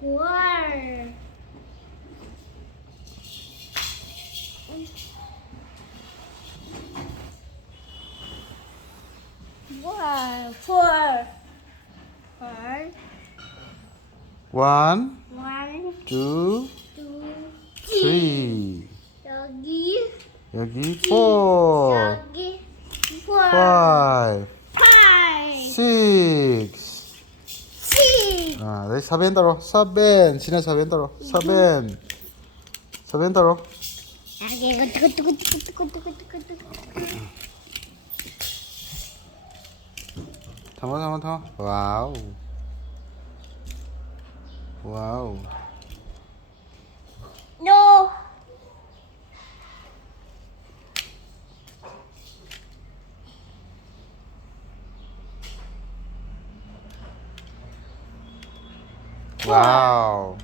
Four. Four. Four. Four. One, One, two, two, three. 여기, 여기 four, 여기, four, five, five, six. six. Đấy, saben taro. Saben. Sino saben taro. Saben. Saben taro. 여기 이거 두구두구두구두구두구두구. 담아. 와우. 와우. No. 와우.